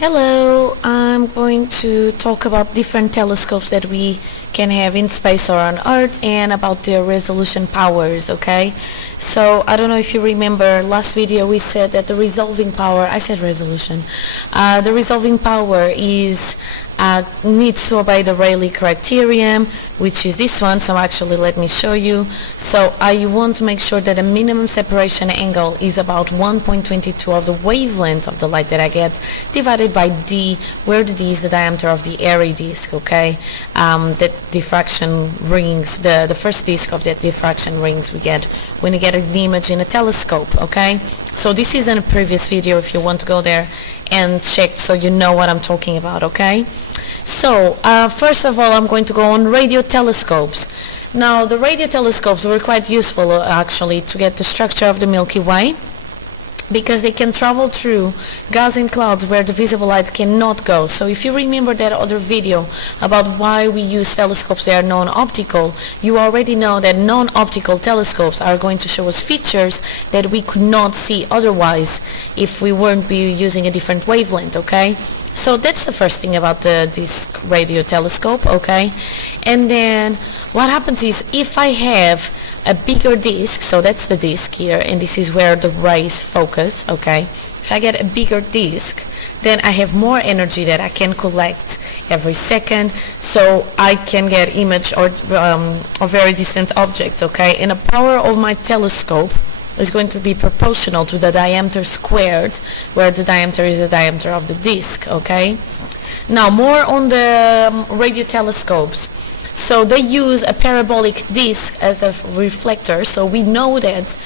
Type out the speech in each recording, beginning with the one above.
Hello, I'm going to talk about different telescopes that we can have in space or on Earth and about their resolution powers, okay? So, I don't know if you remember last video we said that the resolving power, I said resolution, the resolving power is needs to obey the Rayleigh criterion, which is this one. So actually let me show you. So I want to make sure that the minimum separation angle is about 1.22 of the wavelength of the light that I get divided by d, where the d is the diameter of the airy disk, okay? That diffraction rings, the first disk of that diffraction rings we get when you get an image in a telescope, okay? So this is in a previous video if you want to go there and check so you know what I'm talking about, okay? So first of all, I'm going to go on radio telescopes. Now the radio telescopes were quite useful actually to get the structure of the Milky Way, because they can travel through gas and clouds where the visible light cannot go. So if you remember that other video about why we use telescopes that are non-optical, you already know that non-optical telescopes are going to show us features that we could not see otherwise if we weren't be using a different wavelength, okay? So that's the first thing about this radio telescope, okay? And then what happens is if I have a bigger disk, so that's the disk here, and this is where the rays focus, okay? If I get a bigger disk, then I have more energy that I can collect every second, so I can get image of very distant objects, okay? And the power of my telescope is going to be proportional to the diameter squared, where the diameter is the diameter of the disk, okay? Now more on the radio telescopes. So they use a parabolic disc as a reflector, so we know that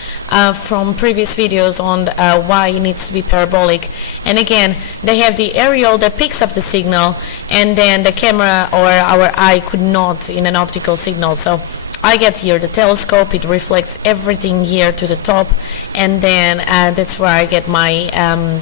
from previous videos on why it needs to be parabolic. And again, they have the aerial that picks up the signal, and then the camera or our eye could not in an optical signal. So I get here the telescope, it reflects everything here to the top, and then that's where I get my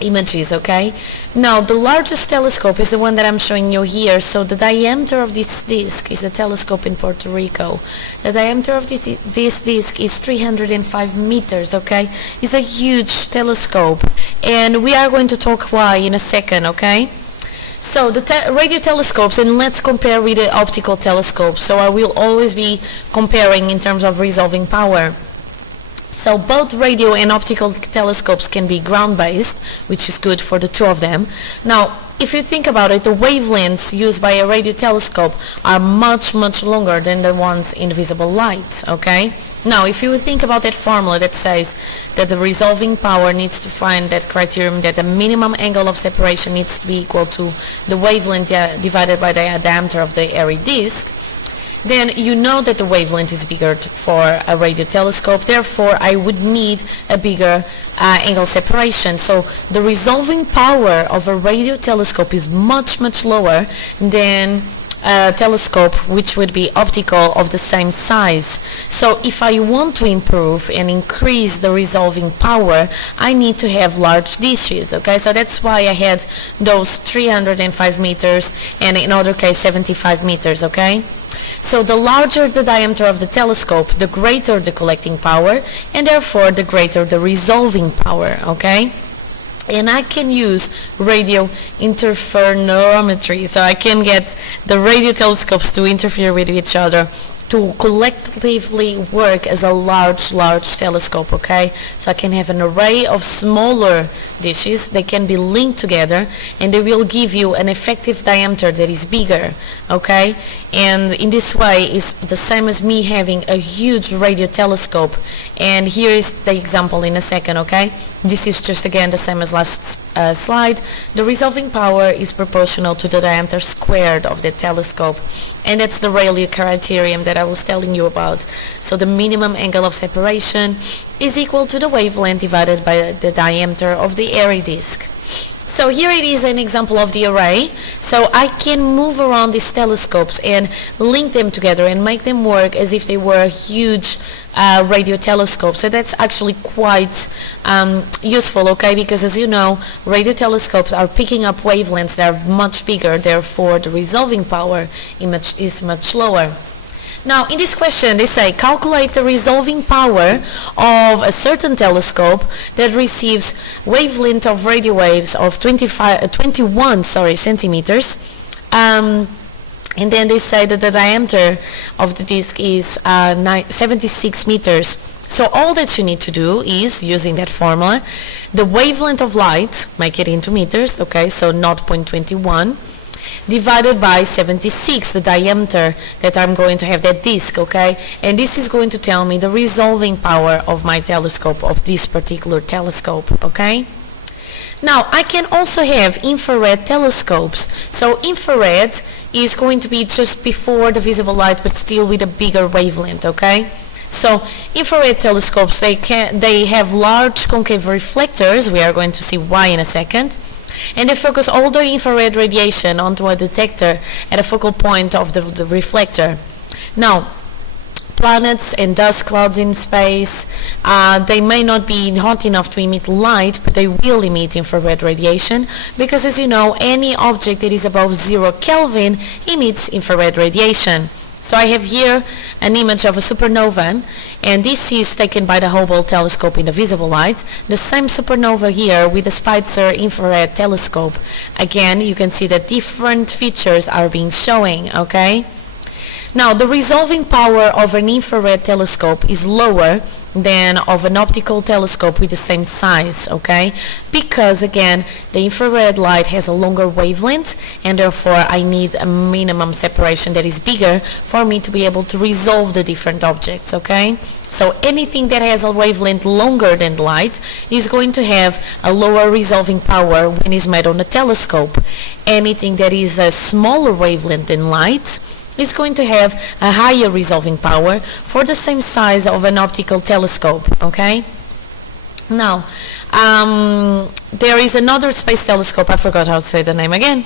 images, okay? Now the largest telescope is the one that I'm showing you here. So the diameter of this disc is a telescope in Puerto Rico. The diameter of this disc is 305 meters, okay? It's a huge telescope, and we are going to talk why in a second, okay? So the radio telescopes, and let's compare with the optical telescopes. So I will always be comparing in terms of resolving power. So both radio and optical telescopes can be ground-based, which is good for the two of them. Now, if you think about it, the wavelengths used by a radio telescope are much longer than the ones in visible light, okay? Now, if you think about that formula that says that the resolving power needs to find that criterion that the minimum angle of separation needs to be equal to the wavelength divided by the diameter of the airy disk, then you know that the wavelength is bigger for a radio telescope. Therefore, I would need a bigger angle separation. So the resolving power of a radio telescope is much lower than a telescope which would be optical of the same size. So if I want to improve and increase the resolving power, I need to have large dishes, okay? So that's why I had those 305 meters and in other case 75 meters, okay? So the larger the diameter of the telescope, the greater the collecting power, and therefore the greater the resolving power, okay? And I can use radio interferometry, so I can get the radio telescopes to interfere with each other to collectively work as a large telescope, okay? So I can have an array of smaller dishes, they can be linked together, and they will give you an effective diameter that is bigger, okay? And in this way is the same as me having a huge radio telescope. And here is the example in a second, okay? This is just again the same as last slide. The resolving power is proportional to the diameter squared of the telescope, and that's the Rayleigh criterion that I was telling you about. So the minimum angle of separation is equal to the wavelength divided by the diameter of the airy disk. So here it is an example of the array. So I can move around these telescopes and link them together and make them work as if they were huge radio telescopes. So that's actually quite useful, okay? Because as you know, radio telescopes are picking up wavelengths that are much bigger, therefore the resolving power is much lower. Now, in this question, they say calculate the resolving power of a certain telescope that receives wavelength of radio waves of 21 centimeters. And then they say that the diameter of the disk is 76 meters. So all that you need to do is, using that formula, the wavelength of light, make it into meters, okay, so 0.21, divided by 76, the diameter that I'm going to have that disk, okay? And this is going to tell me the resolving power of my telescope, of this particular telescope, okay? Now, I can also have infrared telescopes. So infrared is going to be just before the visible light, but still with a bigger wavelength, okay? So infrared telescopes, they have large concave reflectors. We are going to see why in a second. And they focus all the infrared radiation onto a detector at a focal point of the reflector. Now, planets and dust clouds in space, they may not be hot enough to emit light, but they will emit infrared radiation because, as you know, any object that is above 0 Kelvin emits infrared radiation. So I have here an image of a supernova, and this is taken by the Hubble telescope in the visible light. The same supernova here with the Spitzer infrared telescope. Again, you can see that different features are being showing, okay? Now, the resolving power of an infrared telescope is lower than of an optical telescope with the same size, okay? Because, again, the infrared light has a longer wavelength, and therefore I need a minimum separation that is bigger for me to be able to resolve the different objects, okay? So anything that has a wavelength longer than light is going to have a lower resolving power when it's made on a telescope. Anything that is a smaller wavelength than light is going to have a higher resolving power for the same size of an optical telescope, okay? Now, there is another space telescope, I forgot how to say the name again,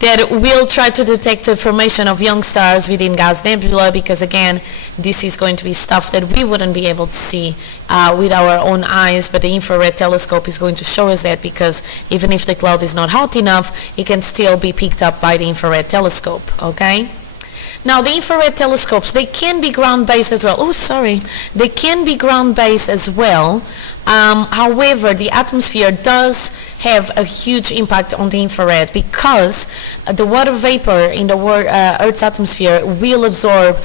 that will try to detect the formation of young stars within gas nebula, because again, this is going to be stuff that we wouldn't be able to see with our own eyes, but the infrared telescope is going to show us that, because even if the cloud is not hot enough, it can still be picked up by the infrared telescope, okay? Now, the infrared telescopes, they can be ground-based as well. Oh, sorry. They can be ground-based as well. However, the atmosphere does have a huge impact on the infrared, because the water vapor in the Earth's atmosphere will absorb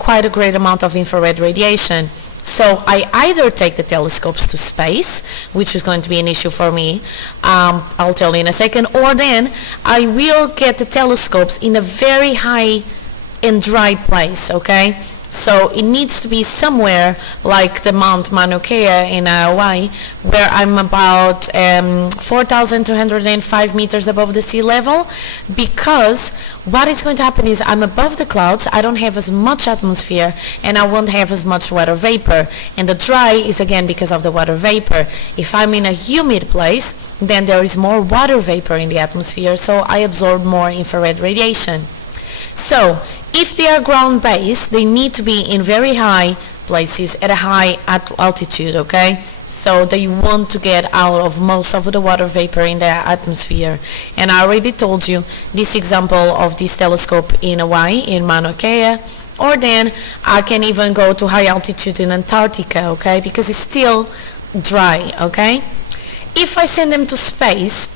quite a great amount of infrared radiation. So I either take the telescopes to space, which is going to be an issue for me, I'll tell you in a second, or then I will get the telescopes in a very high and dry place, okay? So it needs to be somewhere like the Mount Mauna Kea in Hawaii, where I'm about 4,205 meters above the sea level, because what is going to happen is I'm above the clouds, I don't have as much atmosphere, and I won't have as much water vapor. And the dry is again because of the water vapor. If I'm in a humid place, then there is more water vapor in the atmosphere, so I absorb more infrared radiation. So, if they are ground-based, they need to be in very high places at a high altitude, okay? So they want to get out of most of the water vapor in the atmosphere. And I already told you this example of this telescope in Hawaii, in Mauna Kea, or then I can even go to high altitude in Antarctica, okay? Because it's still dry, okay? If I send them to space,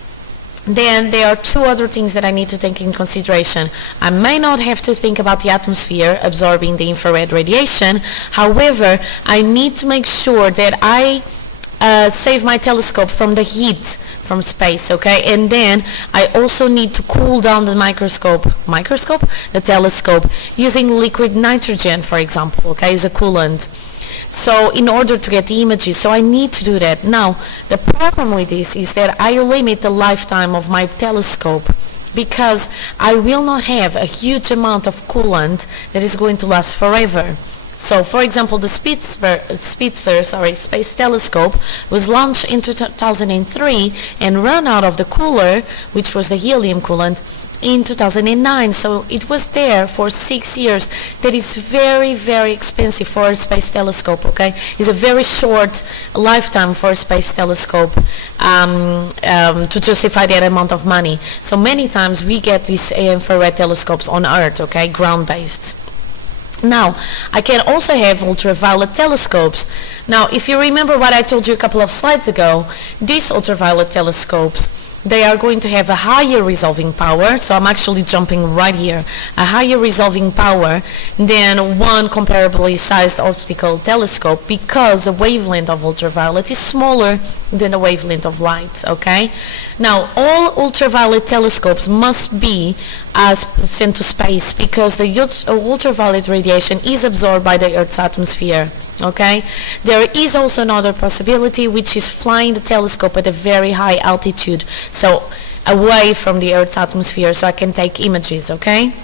then there are two other things that I need to take in consideration. I may not have to think about the atmosphere absorbing the infrared radiation. However, I need to make sure that I save my telescope from the heat from space, okay? And then I also need to cool down the the telescope, using liquid nitrogen, for example, okay, as a coolant. So in order to get the images, so I need to do that. Now, the problem with this is that I limit the lifetime of my telescope, because I will not have a huge amount of coolant that is going to last forever. So, for example, the Spitzer Space Telescope was launched in 2003 and ran out of the cooler, which was the helium coolant, in 2009. So it was there for 6 years. That is very, very expensive for a space telescope, okay? It's a very short lifetime for a space telescope to justify that amount of money. So many times we get these infrared telescopes on Earth, okay, ground-based. Now, I can also have ultraviolet telescopes. Now, if you remember what I told you a couple of slides ago, these ultraviolet telescopes, they are going to have a higher resolving power, so I'm actually jumping right here, a higher resolving power than one comparably sized optical telescope, because the wavelength of ultraviolet is smaller than the wavelength of light, okay? Now, all ultraviolet telescopes must be sent to space, because the ultraviolet radiation is absorbed by the Earth's atmosphere. Okay, there is also another possibility, which is flying the telescope at a very high altitude, so away from the Earth's atmosphere, so I can take images. Okay,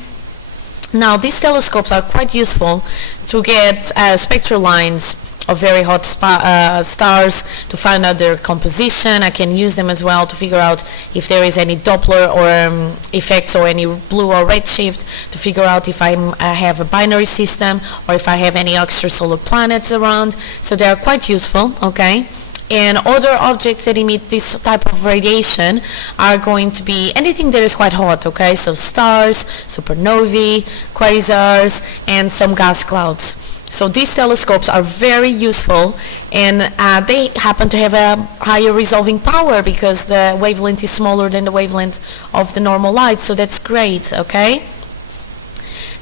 now these telescopes are quite useful to get spectral lines of very hot stars, to find out their composition. I can use them as well to figure out if there is any Doppler or effects or any blue or red shift, to figure out if I have a binary system or if I have any extrasolar planets around. So they are quite useful, okay? And other objects that emit this type of radiation are going to be anything that is quite hot, okay? So stars, supernovae, quasars, and some gas clouds. So these telescopes are very useful, and they happen to have a higher resolving power because the wavelength is smaller than the wavelength of the normal light, so that's great, okay?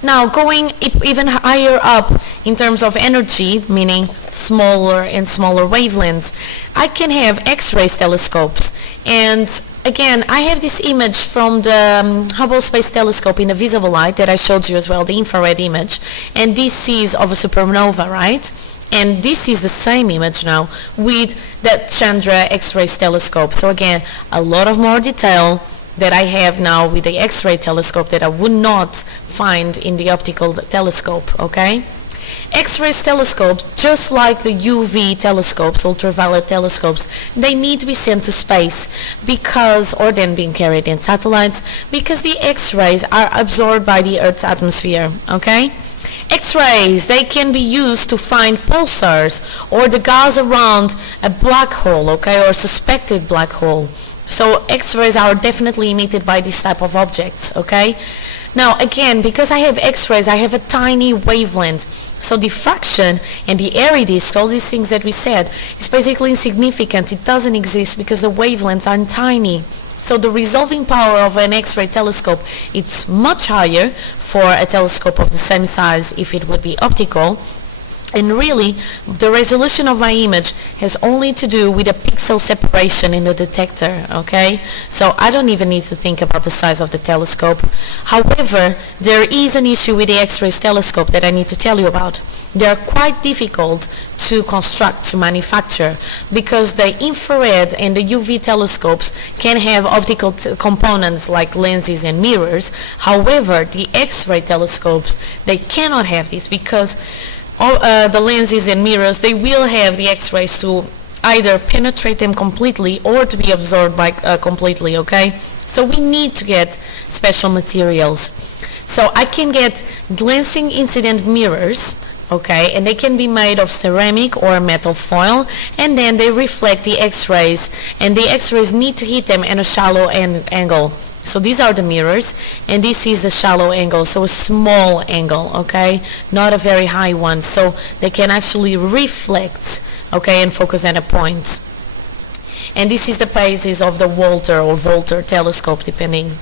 Now, going even higher up in terms of energy, meaning smaller and smaller wavelengths, I can have X-ray telescopes. And again, I have this image from the Hubble Space Telescope in the visible light that I showed you as well, the infrared image. And this is of a supernova, right? And this is the same image now with the Chandra X-ray telescope. So again, a lot of more detail that I have now with the X-ray telescope that I would not find in the optical telescope, okay? X-ray telescopes, just like the UV telescopes, ultraviolet telescopes, they need to be sent to space because, or then being carried in satellites, because the X-rays are absorbed by the Earth's atmosphere, okay? X-rays, they can be used to find pulsars or the gas around a black hole, okay, or suspected black hole. So X-rays are definitely emitted by this type of objects, okay? Now, again, because I have X-rays, I have a tiny wavelength. So diffraction and the airy disk, all these things that we said, is basically insignificant. It doesn't exist because the wavelengths are tiny. So the resolving power of an X-ray telescope, it's much higher for a telescope of the same size if it would be optical. And really, the resolution of my image has only to do with a pixel separation in the detector, okay? So I don't even need to think about the size of the telescope. However, there is an issue with the X-ray telescope that I need to tell you about. They are quite difficult to construct, to manufacture, because the infrared and the UV telescopes can have optical components like lenses and mirrors. However, the X-ray telescopes, they cannot have this because the lenses and mirrors, they will have the X-rays to either penetrate them completely or to be absorbed by completely, okay? So we need to get special materials. So I can get glancing incident mirrors, okay, and they can be made of ceramic or metal foil, and then they reflect the X-rays, and the X-rays need to hit them at a shallow angle. So these are the mirrors, and this is the shallow angle, so a small angle, okay, not a very high one, so they can actually reflect, okay, and focus at a point. And this is the basis of the Walter or Volter telescope, depending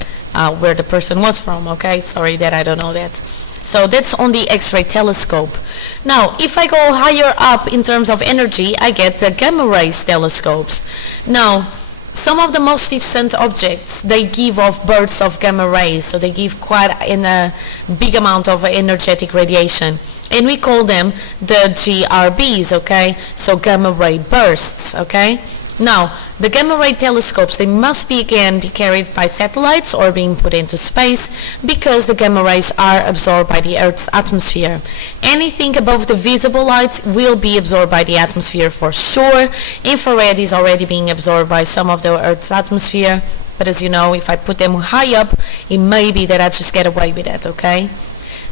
where the person was from, okay, sorry that I don't know that. So that's on the X-ray telescope. Now, if I go higher up in terms of energy, I get the gamma rays telescopes. Now, some of the most distant objects, they give off bursts of gamma rays, so they give quite a big amount of energetic radiation. And we call them the GRBs, okay? So gamma ray bursts, okay? Now, the gamma ray telescopes, they must be again be carried by satellites or being put into space because the gamma rays are absorbed by the Earth's atmosphere. Anything above the visible light will be absorbed by the atmosphere for sure. Infrared is already being absorbed by some of the Earth's atmosphere, but as you know, if I put them high up, it may be that I just get away with it, okay?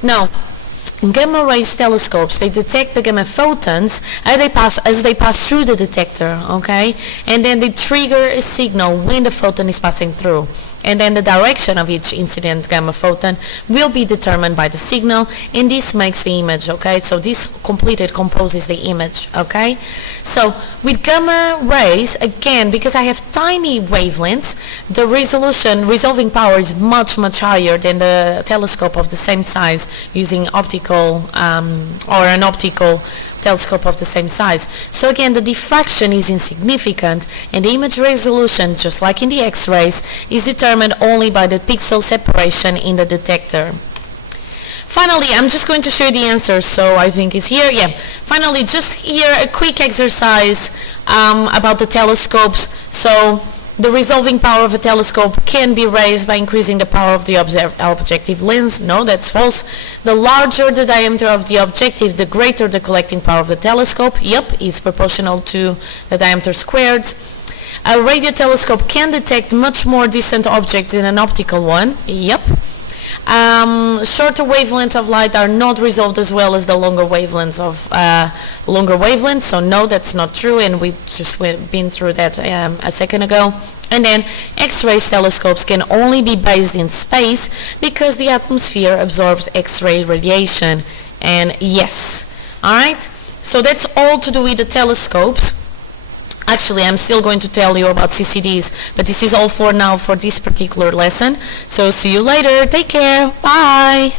Now, gamma rays telescopes, they detect the gamma photons as they pass through the detector, okay? And then they trigger a signal when the photon is passing through. And then the direction of each incident gamma photon will be determined by the signal, and this makes the image, okay? So this composes the image, okay? So with gamma rays, again, because I have tiny wavelengths, the resolving power is much higher than the telescope of the same size using optical or an optical telescope of the same size. So again, the diffraction is insignificant, and the image resolution, just like in the X-rays, is determined only by the pixel separation in the detector. Finally, I'm just going to show you the answer, so I think it's here. Yeah. Finally, just here a quick exercise about the telescopes. So the resolving power of a telescope can be raised by increasing the power of the objective lens. No, that's false. The larger the diameter of the objective, the greater the collecting power of the telescope. Yep, is proportional to the diameter squared. A radio telescope can detect much more distant objects than an optical one. Yep. Shorter wavelengths of light are not resolved as well as the longer wavelengths so no, that's not true, and we've just been through that a second ago. And then X-ray telescopes can only be based in space because the atmosphere absorbs X-ray radiation. And yes, alright, so that's all to do with the telescopes. Actually, I'm still going to tell you about CCDs, but this is all for now for this particular lesson. So see you later. Take care. Bye.